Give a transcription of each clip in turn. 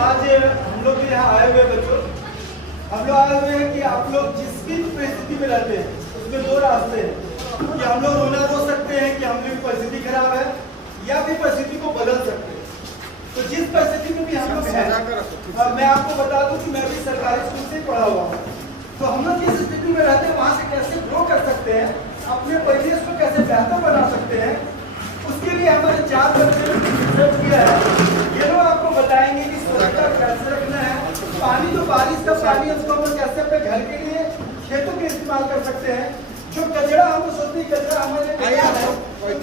आज हम लोग यहाँ आए हुए बच्चों, हम लोग आए हुए हैं कि आप लोग जिस भी परिस्थिति में रहते हैं उसमें दो रास्ते हैं कि हम लोग रोना रो सकते हैं कि हम लोग की परिस्थिति खराब है, या फिर परिस्थिति को बदल सकते हैं। तो जिस परिस्थिति में भी हम लोग हैं, मैं आपको बता दूं कि मैं भी सरकारी स्कूल से पढ़ा हुआ हूँ, तो हम लोग जिस स्थिति में रहते हैं वहाँ से कैसे ग्रो कर सकते हैं, अपने परिवेश को कैसे बेहतर बना सकते हैं, उसके लिए हमारे 4 बच्चे रिसर्च किया है। ये लोग आपको बताएंगे कि स्वच्छता कैसे रखना है, पानी जो बारिश का पानी है उसको हम कैसे अपने घर के लिए खेतों के इस्तेमाल कर सकते हैं। जो कचरा हमको सोचते हैं कचरा हमारे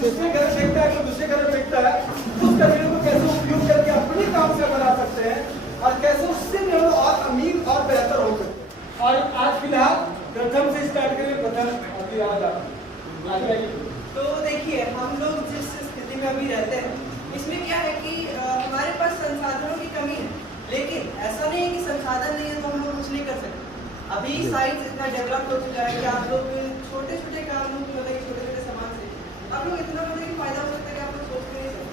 दूसरे घर फेंकता है, दूसरे घर में फेंकता है, उस कचरे को कैसे उपयोग करके अपने काम से बना सकते हैं और कैसे उससे भी हम लोग और अमीर और बेहतर हो सकते हैं। और आज फिलहाल प्रथम से स्टार्ट करें। प्रथम अभी आगे तो देखिए, हम लोग जिस स्थिति में अभी रहते हैं इसमें क्या है कि हमारे पास संसाधनों की कमी है, लेकिन ऐसा नहीं है कि संसाधन नहीं है तो हम लोग कुछ नहीं कर सकते। अभी साइंस इतना डेवलप हो चुका है कि आप लोग छोटे छोटे कामों की मतलब छोटे छोटे सामान से आप लोग इतना मतलब फायदा हो सकता है कि आप लोग सोच नहीं सकते।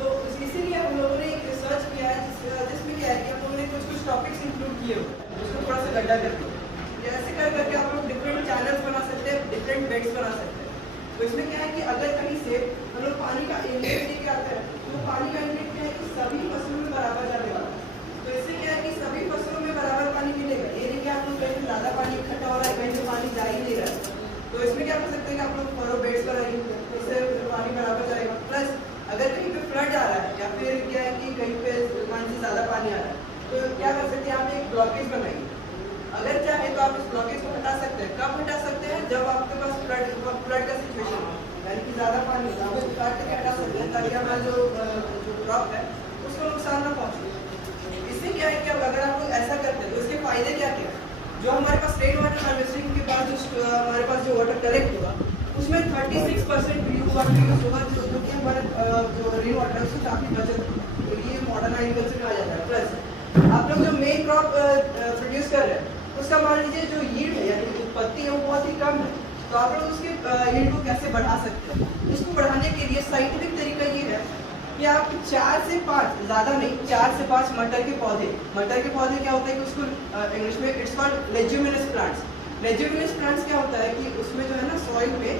तो इसीलिए हम लोगों ने एक रिसर्च किया है जिसमें क्या है कि हम लोगों ने कुछ टॉपिक्स इंक्लूड किए हुए हैं, उसको थोड़ा सा गड्ढा करके ऐसे कर करके आप लोग डिफरेंट चैनल्स बना सकते हैं, डिफरेंट बेड्स बना सकते हैं। तो इसमें क्या है कि अगर कहीं से हम लोग पानी का इनलेट लेके आते हैं तो पानी का इनलेट क्या है कि सभी फसलों में बराबर जाने वाला है। तो इससे क्या है कि सभी फसलों में बराबर पानी मिलेगा, ये नहीं कि आप लोग कहीं ज़्यादा पानी इकट्ठा हो रहा है, कहीं से पानी जा ही नहीं रहा है। तो इसमें क्या कर सकते हैं कि आप लोग फरो बेड्स बनाएंगे, इससे पानी बराबर जाएगा। प्लस अगर कहीं पे फ्लड आ रहा है या फिर क्या है कि कहीं पे पानी से ज़्यादा पानी आ रहा है तो क्या कर सकते हैं, आप एक ब्लॉकेज बनाएंगे। अगर चाहे तो आप इस ब्लॉकेज को हटा सकते हैं। कब हटा सकते हैं? जब आपके पास फ्लड का सिचुएशन हो, यानी कि ज़्यादा पानी होता है, उसको काट के हटा सकते हैं ताकि हमारा जो क्रॉप है उसको नुकसान ना पहुँचे। इससे क्या है कि अब अगर आप लोग ऐसा करते हैं तो इसके फायदे क्या क्या है? जो हमारे पास रेन वाटर हार्वेस्टिंग के बाद जो हमारे पास जो वाटर कलेक्ट होगा उसमें 36% वाटर यूज होगा, जो कि हमारा जो रेन वाटर है उससे काफ़ी बचत होगी। तो ये मॉडर्न एग्रीकल्चर में आ जाता है। प्लस आप लोग जो मेन क्रॉप प्रोड्यूस कर रहे हैं उसका मान लीजिए जो यील्ड है यानी उत्पत्ति है वो बहुत ही कम है, तो आप लोग उसके यील्ड को कैसे बढ़ा सकते हैं? इसको बढ़ाने के लिए साइंटिफिक तरीका ये है कि आप 4 से 5, ज़्यादा नहीं, 4 से 5 मटर के पौधे क्या होता है कि उसको इंग्लिश में इट्स कॉल्ड लेज्यूमिनस प्लांट्स। लेज्यूमिनस प्लांट्स क्या होता है कि उसमें जो है ना सॉइल में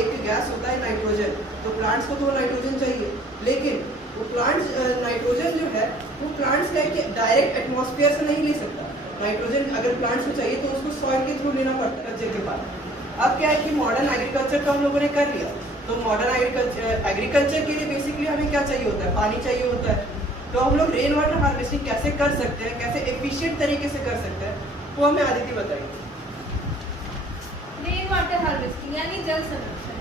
एक गैस होता है नाइट्रोजन, तो प्लांट्स को तो नाइट्रोजन चाहिए, लेकिन वो प्लांट्स नाइट्रोजन जो है वो प्लांट्स का कि डायरेक्ट एटमॉस्फेयर से नहीं ले सकता। नाइट्रोजन अगर प्लांट्स को चाहिए तो उसको सॉइल के थ्रू लेना पड़ता है कल्चर के बाद। अब क्या है कि मॉडर्न एग्रीकल्चर तो हम लोगों ने कर लिया, तो मॉडर्न एग्रीकल्चर के लिए बेसिकली हमें क्या चाहिए होता है? पानी चाहिए होता है। तो हम लोग रेन वाटर हार्वेस्टिंग कैसे कर सकते हैं, कैसे एफिशिएंट तरीके से कर सकते हैं, वो हमें आदित्य बताइए। रेन वाटर हार्वेस्टिंग यानी जल संरक्षण।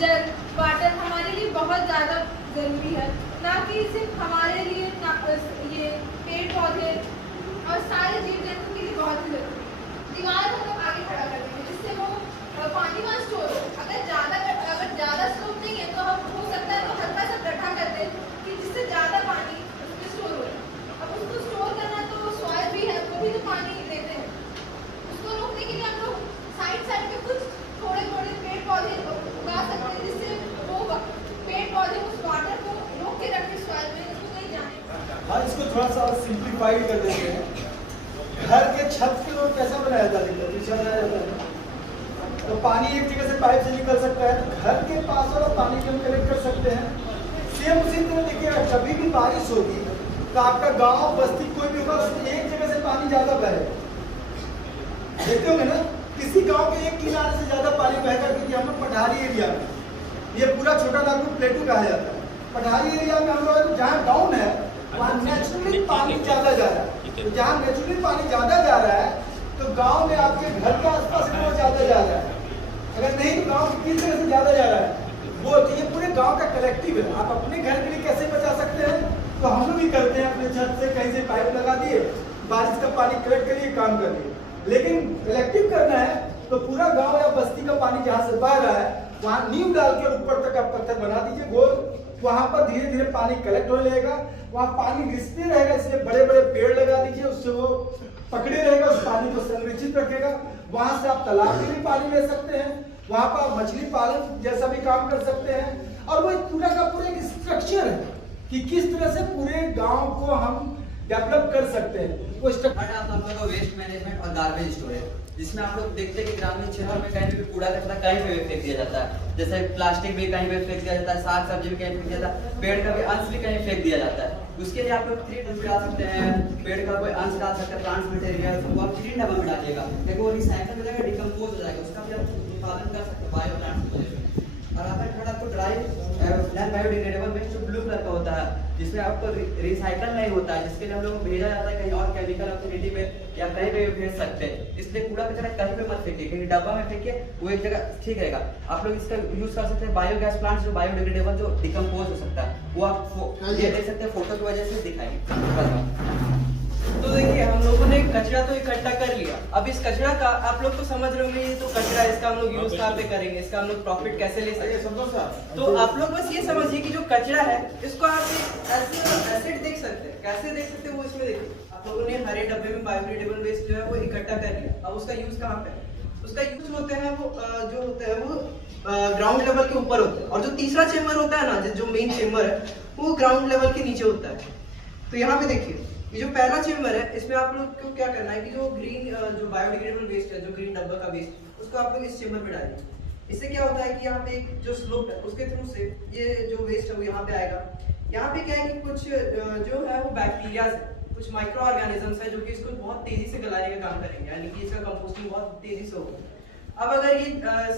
जल वाटर हमारे लिए बहुत ज़्यादा जरूरी है, ना कि सिर्फ हमारे लिए, ना ये पेड़ पौधे और सारे जीव जंतु के लिए बहुत ही जरूरी है। दीवार हम लोग आगे खड़ा कर देंगे जिससे वो पानी वहाँ स्टोर हो। अगर ज़्यादा स्लोप नहीं है तो हम हो सकता है तो हल्का सा गड्ढा कर दें कि जिससे ज़्यादा पानी उसमें स्टोर हो जाए। अब उसको स्टोर करना तो सॉइल भी है, वो भी तो पानी लेते हैं। उसको रोकने के लिए हम लोग साइड पे कुछ थोड़े थोड़े पेड़ पौधे उगा सकते हैं जिससे वो पेड़ पौधे उस वाटर को रोक के रखें सॉइल में, उसको कहीं जाने। हाँ, इसको थोड़ा सा सिंप्लीफाइड कर देते हैं। घर के छत के लोग कैसा बनाया जाता है? तो पानी एक जगह से पाइप से निकल सकता है, तो घर के पास वाला पानी भी हम कलेक्ट कर सकते हैं। सेम उसी तरह देखिए, कभी भी बारिश होगी तो आपका गांव बस्ती कोई भी होगा उसमें एक जगह से पानी ज़्यादा बहेगा। देखते होंगे ना, किसी गांव के एक किनारे से ज़्यादा पानी बहेगा, क्योंकि हम लोग पठारी एरिया में, ये पूरा छोटा नागपुर प्लेटू कहा जाता है, पठारी एरिया में हम लोग जहाँ डाउन है वहाँ नेचुरली पानी ज़्यादा जा रहा है। तो जहाँ नेचुरली पानी ज़्यादा जा रहा है तो गांव में आपके घर के आसपास में वो ज़्यादा जा रहा है। अगर नहीं तो गांव की किस तरह से ज़्यादा जा रहा है वो, तो ये पूरे गांव का कलेक्टिव है। आप अपने घर के लिए कैसे बचा सकते हैं? तो हम लोग भी करते हैं, अपने छत से कहीं से पाइप लगा दिए, बारिश का पानी कलेक्ट करिए, काम कर लिए। लेकिन कलेक्टिव करना है तो पूरा गाँव या बस्ती का पानी जहाँ से बह रहा है वहाँ नींव डाल के ऊपर तक आप पत्थर बना दीजिए गोल, वहाँ पर धीरे धीरे पानी कलेक्ट होने लगेगा, वहाँ पानी रिसते रहेगा। इसलिए बड़े बड़े पेड़ लगा दीजिए, उससे वो पकड़े रहेगा, उस पानी को संरक्षित रखेगा। वहाँ से आप तालाब में भी पानी ले सकते हैं, वहाँ पर आप मछली पालन जैसा भी काम कर सकते हैं। और वो पूरा का पूरा एक स्ट्रक्चर है कि किस तरह से पूरे गांव को हम डेवलप कर सकते हैं। वो स्टेप थर्ड आप लोगों को वेस्ट मैनेजमेंट और गार्बेज स्टोरेज, जिसमें आप लोग देखते हैं कि ग्रामीण क्षेत्रों में कहीं भी कूड़ा कचरा कहीं पे भी फेंक दिया जाता है, जैसे प्लास्टिक भी कहीं पे फेंक दिया जाता है, साग सब्जी भी कहीं फेंक दिया जाता है, पेड़ का भी अंश भी कहीं फेंक दिया जाता है। उसके लिए आप लोग 3 डब्बे डाल सकते हैं, पेड़ का कोई अंश डाल सकते हैं, प्लांट्स मटेरियल वो आप 3 डब्बे में डालिएगा, देखो वो रिसाइकल हो जाएगा, डिकम्पोज हो जाएगा, उसका भी आप उत्पादन कर सकते हैं बायो प्लांट्स की वजह से। और आता है थर्ड आपको ड्राई नॉन बायोडिग्रेडेबल वेस्ट जो ब्लू कलर का होता है, जिसमें आपको रिसाइकल नहीं होता है, जिसके लिए हम लोग को भेजा जाता है कहीं और केमिकल ऑथोरिटी में या कहीं पे भी भेज सकते हैं। इसलिए कूड़ा कचरा कहीं पे मत फेंकिए, कहीं डब्बा में फेंकिए, वो एक जगह ठीक रहेगा। आप लोग इसका यूज कर सकते हैं बायोगैस प्लांट जो बायोडिग्रेडेबल जो डिकम्पोज हो सकता है, वो आप ये देख सकते हैं फोटो की वजह से दिखाएंगे। तो देखिए हम लोगों ने कचरा तो इकट्ठा कर लिया, अब इस कचरा का आप लोग तो समझ रहे होंगे ये तो कचरा है, इसका हम लोग यूज कहाँ पे करेंगे, इसका हम लोग प्रॉफिट कैसे ले सकते हैं। तो आप लोग बस ये समझिए कि जो कचरा है इसको आप ऐसे एसिड देख सकते हैं, कैसे देख सकते हैं वो इसमें देखिए। आप लोगों ने हरे डब्बे में बायोडिग्रेडेबल वेस्ट जो है वो इकट्ठा कर लिया, अब उसका यूज कहाँ पे है? उसका यूज होते हैं वो जो होते हैं वो ग्राउंड लेवल के ऊपर होता है, और जो तीसरा चेम्बर होता है ना, जो मेन चेम्बर है वो ग्राउंड लेवल के नीचे होता है। तो यहाँ पे देखिए ये जो पहला चेम्बर है, इसमें आप लोग को क्या करना है कि जो ग्रीन जो बायोडिग्रेडेबल वेस्ट है, जो ग्रीन डब्बा का वेस्ट, उसको आप लोग इस चेम्बर में डालिए। इससे क्या होता है कि यहाँ पे एक जो स्लोप है उसके थ्रू से ये जो वेस्ट है वो यहाँ पे आएगा। यहाँ पे क्या है कि कुछ जो है वो बैक्टीरियाज है, कुछ माइक्रो ऑर्गेनिजम्स है जो कि इसको बहुत तेजी से गलाने का काम करेंगे, यानी कि इसका कंपोस्टिंग बहुत तेजी से होगा। अब अगर ये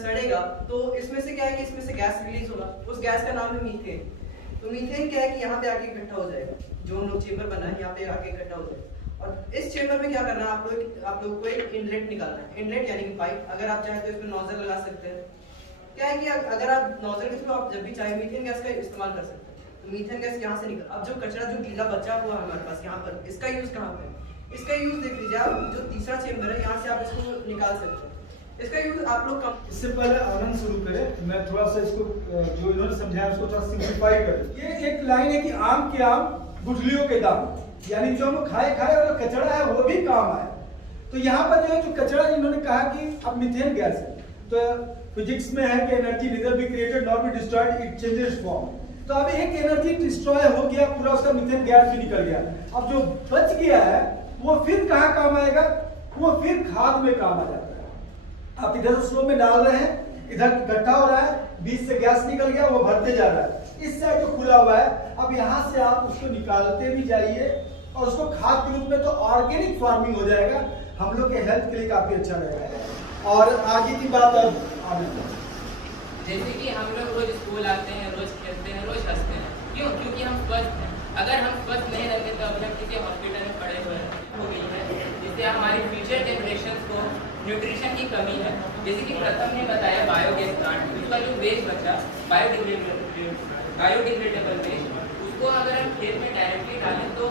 सड़ेगा तो इसमें से क्या है कि इसमें से गैस रिलीज होगा, उस गैस का नाम है मीथेन। तो मीथेन क्या है कि यहाँ पे आके इकट्ठा हो जाएगा, जो हम लोग चेम्बर बना है यहाँ पे आके इकट्ठा हो जाएगा। और इस चेम्बर में क्या करना है आप लोग को एक इनलेट निकालना है, इनलेट यानी कि पाइप। अगर आप चाहें तो इसमें नोजल लगा सकते हैं। क्या है कि अगर आप नोजल के थ्रू आप जब भी चाहे मीथेन गैस का इस्तेमाल कर सकते हैं। तो मीथेन गैस यहाँ से निकल, अब जो कचरा जो गीला बचा हुआ है हमारे पास यहाँ पर, इसका यूज कहाँ पे है? इसका यूज देख लीजिए आप, जो तीसरा चेम्बर है यहाँ से आप इसको निकाल सकते हैं। इसका यूज आप लोग कम। इससे पहले आनंद शुरू करें, मैं थोड़ा सा इसको जो इन्होंने समझाया उसको थोड़ा सिंप्लीफाई करें। ये एक लाइन है कि आम के आम गुठलियों के दाम, यानी जो हम खाए और कचरा है वो भी काम आए। तो यहाँ पर जो है जो कचरा इन्होंने कहा कि अब मीथेन गैस है, तो फिजिक्स में है कि energy neither be created not be destroyed, it changes form. तो अब एक एनर्जी डिस्ट्रॉय हो गया, पूरा उसका मीथेन गैस भी निकल गया। अब जो बच गया है वो फिर कहाँ काम आएगा? वो फिर खाद में काम आ जाता है। आप इधर से स्लो में डाल रहे हैं, इधर इकट्ठा हो रहा है, बीच से गैस निकल गया, वो भरते जा रहा है, इस साइड तो खुला हुआ है। अब यहाँ से आप उसको निकालते भी जाइए और उसको खाद के रूप में तो ऑर्गेनिक फार्मिंग हो जाएगा, हम लोग के हेल्थ के लिए काफी अच्छा रहेगा। और आगे की बात अब जैसे कि हम लोग रोज स्कूल आते हैं, रोज खेलते हैं, रोज हंसते हैं, क्यों? क्योंकि हम स्वस्थ हैं। अगर हम स्वस्थ नहीं रहते तो अभी हम किसी हॉस्पिटल में पड़े हुए हो गई है, जिससे हमारी फ्यूचर जनरेशन को न्यूट्रिशन की कमी है। जैसे कि प्रथम ने बताया बायोगैस प्लांट, उसका जो वेस्ट बचा बायोडिग्रेडेबल वेस्ट, उसको अगर हम खेत में डायरेक्टली डालें तो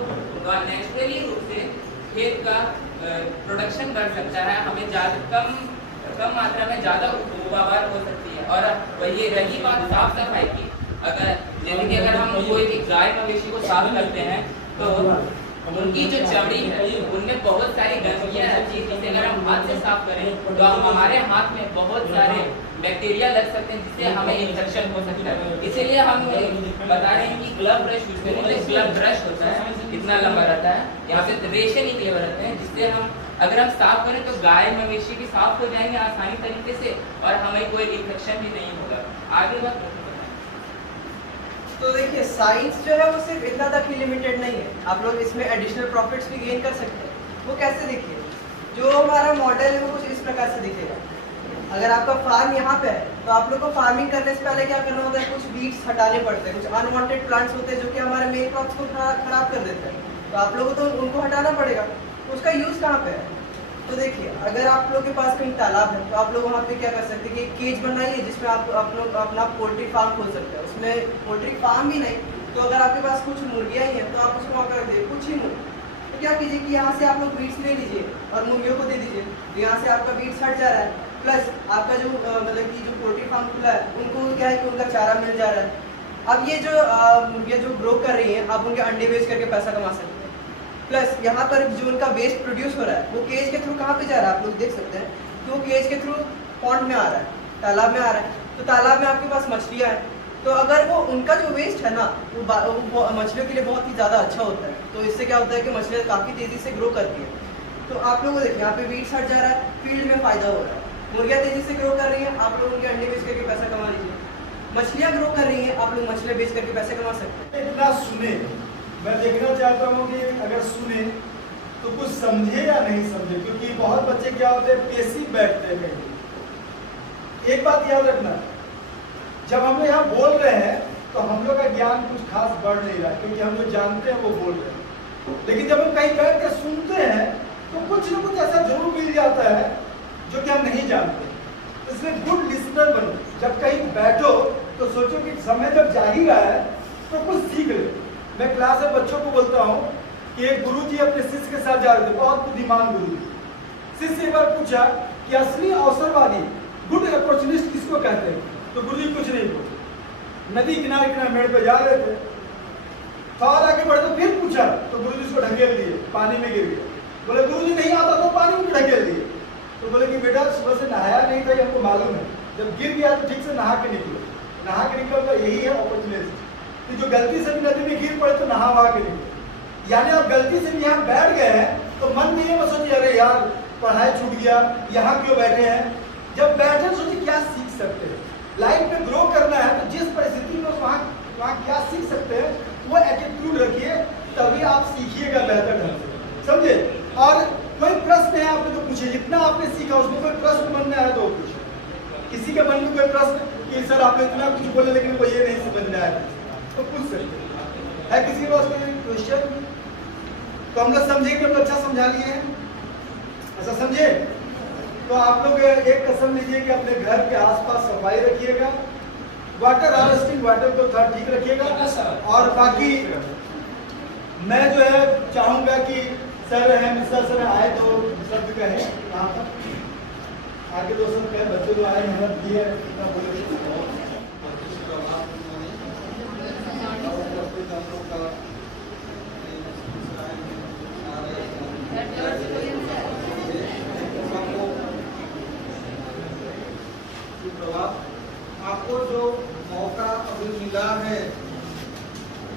नेचुरली रूप से खेत का प्रोडक्शन बढ़ सकता है, हमें कम मात्रा में ज़्यादा पैदावार हो सकती है। और वही रही बात साफ सफाई की, अगर जैसे कि अगर हम कोई गाय मवेशी को साफ करते हैं तो उनकी जो चमड़ी है उनमें बहुत सारी गंदगियां रहती है, जिसे अगर हम हाथ से साफ करें तो हमारे हाथ में बहुत सारे बैक्टीरिया लग सकते हैं, जिससे हमें इन्फेक्शन हो सकता है। इसीलिए हम बता रहे हैं कि ग्लव ब्रश यूज करें। ग्लव ब्रश होता है, इतना लंबा रहता है, यहाँ पे रेशे निकले हुए रहते हैं, जिससे हम अगर हम साफ करें तो गाय मवेशी भी साफ हो जाएंगे आसानी तरीके से और हमें कोई इन्फेक्शन भी नहीं होगा। आगे बात तो देखिए साइंस जो है वो सिर्फ इतना तक ही लिमिटेड नहीं है, आप लोग इसमें एडिशनल प्रॉफिट्स भी गेन कर सकते हैं। वो कैसे? देखिए जो हमारा मॉडल है वो कुछ इस प्रकार से दिखेगा। अगर आपका फार्म यहाँ पे है तो आप लोग को फार्मिंग करने से पहले क्या करना होता है, कुछ वीड्स हटाने पड़ते हैं, कुछ अनवांटेड प्लांट्स होते हैं जो कि हमारे मेन क्रॉप्स को खराब कर देते हैं, तो आप लोगों को तो उनको हटाना पड़ेगा। तो उसका यूज कहाँ पे है? तो देखिए अगर आप लोग के पास कहीं तालाब है तो आप लोग वहाँ पे क्या कर सकते हैं कि केज बनाइए जिसमें आप अपना पोल्ट्री फार्म खोल सकते हैं। उसमें पोल्ट्री फार्म भी नहीं तो अगर आपके पास कुछ मुर्गियाँ ही हैं तो आप उसको वहाँ कर दीजिए, कुछ ही मुर्गी। तो क्या कीजिए कि यहाँ से आप लोग बीट्स ले लीजिए और मुर्गियों को दे दीजिए, तो यहाँ से आपका बीट्स हट जा रहा है, प्लस आपका जो मतलब कि जो पोल्ट्री फार्म खुला है उनको क्या है कि उनका चारा मिल जा रहा है। अब ये जो मुर्गियाँ जो ग्रो कर रही हैं आप उनके अंडे बेच करके पैसा कमा सकते हैं, प्लस यहाँ पर जो उनका वेस्ट प्रोड्यूस हो रहा है वो केज के थ्रू कहाँ पे जा रहा है आप लोग देख सकते हैं, तो वो केज के थ्रू पॉन्ड में आ रहा है, तालाब में आ रहा है। तो तालाब में आपके पास मछलियाँ हैं, तो अगर वो उनका जो वेस्ट है ना वो मछलियों के लिए बहुत ही ज़्यादा अच्छा होता है। तो इससे क्या होता है कि मछलियाँ काफ़ी तेज़ी से ग्रो करती है। तो आप लोगों को देखिए यहाँ पे वीट हट जा रहा है, फील्ड में फ़ायदा हो रहा है, मुर्गियाँ तेज़ी से ग्रो कर रही हैं, आप लोग उनके अंडे बेच करके पैसा कमा लीजिए। मछलियाँ ग्रो कर रही हैं, आप लोग मछलियाँ बेच करके पैसे कमा सकते हैं। इतना सुने, मैं देखना चाहता हूँ कि अगर सुने तो कुछ समझे या नहीं समझे, क्योंकि बहुत बच्चे क्या होते हैं पेसिव बैठते हैं। एक बात याद रखना, जब हम यहाँ बोल रहे हैं तो हम लोग का ज्ञान कुछ खास बढ़ नहीं रहा है, क्योंकि हम जो जानते हैं वो बोल रहे हैं। लेकिन जब हम कहीं बैठ कर सुनते हैं तो कुछ न कुछ ऐसा जरूर मिल जाता है जो कि हम नहीं जानते। इसलिए गुड लिसनर बनो। जब कहीं बैठो तो सोचो कि समय जब जा ही रहा है तो कुछ सीख ले। मैं क्लास में बच्चों को बोलता हूँ कि एक गुरुजी अपने शिष्य के साथ जा रहे थे, बहुत बुद्धिमान गुरु। शिष्य एक बार पूछा कि असली अवसरवादी गुड अपॉर्चुनिस्ट किसको कहते हैं? तो गुरुजी कुछ नहीं बोले। नदी किनारे किनारे मेड़ पे जा रहे थे, सवाल आगे बढ़े तो फिर पूछा तो गुरुजी उसको ढकेल दिए, पानी में गिर गया। बोले गुरुजी नहीं आता तो पानी में ढकेल दिए। तो बोले कि बेटा सुबह से नहाया नहीं था, ये हमको मालूम है, जब गिर गया तो ठीक से नहा के निकलो। नहा के निकलो तो यही है अपॉर्चुनिटी कि जो गलती से भी नदी में गिर पड़े तो नहा वहा के निकलो। यानी आप गलती से भी यहाँ बैठ गए हैं तो मन में ये मत सोचिए अरे यार पढ़ाई छूट गया, यहाँ क्यों बैठे हैं। जब बैठे सोचिए क्या सीख सकते हैं। लाइफ में ग्रो करना है तो जिस परिस्थिति में वहाँ क्या सीख सकते हैं वो एटीट्यूड रखिए, तभी आप सीखिएगा बेहतर ढंग से, समझे। और कोई प्रश्न है आपने तो पूछिए, जितना आपने सीखा उसमें कोई प्रश्न मन में आया तो पूछिए। किसी के मन में कोई प्रश्न कि सर आपने इतना कुछ बोले लेकिन वो ये नहीं समझ में आया तो पूछ सकते है। किसी के पास कोई क्वेश्चन? तो हम लोग समझे कि हम लोग अच्छा समझा लिए हैं, ऐसा समझे। तो आप लोग एक कसम लीजिए कि अपने घर के आसपास सफाई रखिएगा, वाटर हार्वेस्टिंग वाटर को थोड़ा ठीक रखिएगा। और बाकी मैं जो है चाहूँगा कि सर है मिश्रा सर आए तो शब्द कहें यहाँ पर आगे। दो शब्द कहें, बच्चे जो आए मेहनत की है कितना बोले। आपको जो मौका अभी मिला है,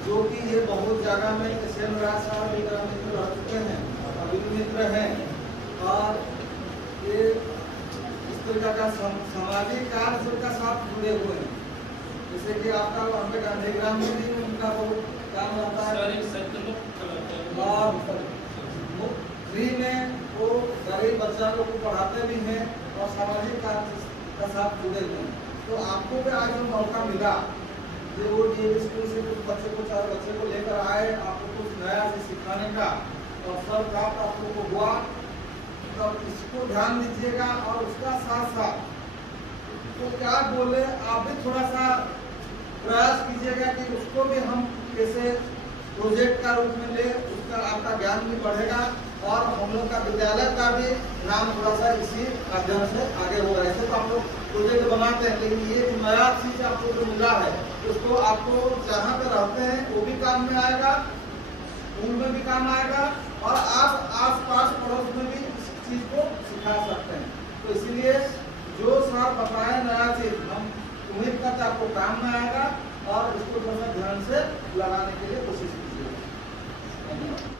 जो कि ये बहुत जगह में मित्र रह चुके हैं, अभी मित्र हैं, और ये इस तरह का सामाजिक कार्य का साथ जुड़े हुए हैं। जैसे कि आपका गांधी ग्राम में भी उनका बहुत काम रहता है, और फ्री में वो गरीब बच्चा लोग को पढ़ाते भी हैं और सामाजिक कार्य का साथ जुड़े हुए हैं। तो आपको भी आज जो मौका मिला जो वो डीएवी स्कूल से कुछ बच्चे को 4 बच्चे को लेकर आए, आपको कुछ नया से सिखाने का अवसर प्राप्त आप लोगों को हुआ, तो इसको ध्यान दीजिएगा। और उसका साथ साथ तो क्या बोले, आप भी थोड़ा सा प्रयास कीजिएगा कि उसको भी हम कैसे प्रोजेक्ट का रूप में ले, उसका आपका ज्ञान भी बढ़ेगा और हम लोग का विद्यालय का भी नाम थोड़ा सा इसी माध्यम से आगे हो रहा है। ऐसे तो आप लोग प्रोजेक्ट बनाते हैं, लेकिन ये नया चीज आपको जो मिला है उसको आपको जहाँ पे रहते हैं वो भी काम में आएगा, स्कूल में भी काम आएगा, और आप आस पास पड़ोस में भी इस चीज को सिखा सकते हैं। तो इसीलिए जो सर बताए नया चीज हम उम्मीद करते आपको काम में आएगा और इसको थोड़ा ध्यान से लगाने के लिए कोशिश कीजिएगा। धन्यवाद।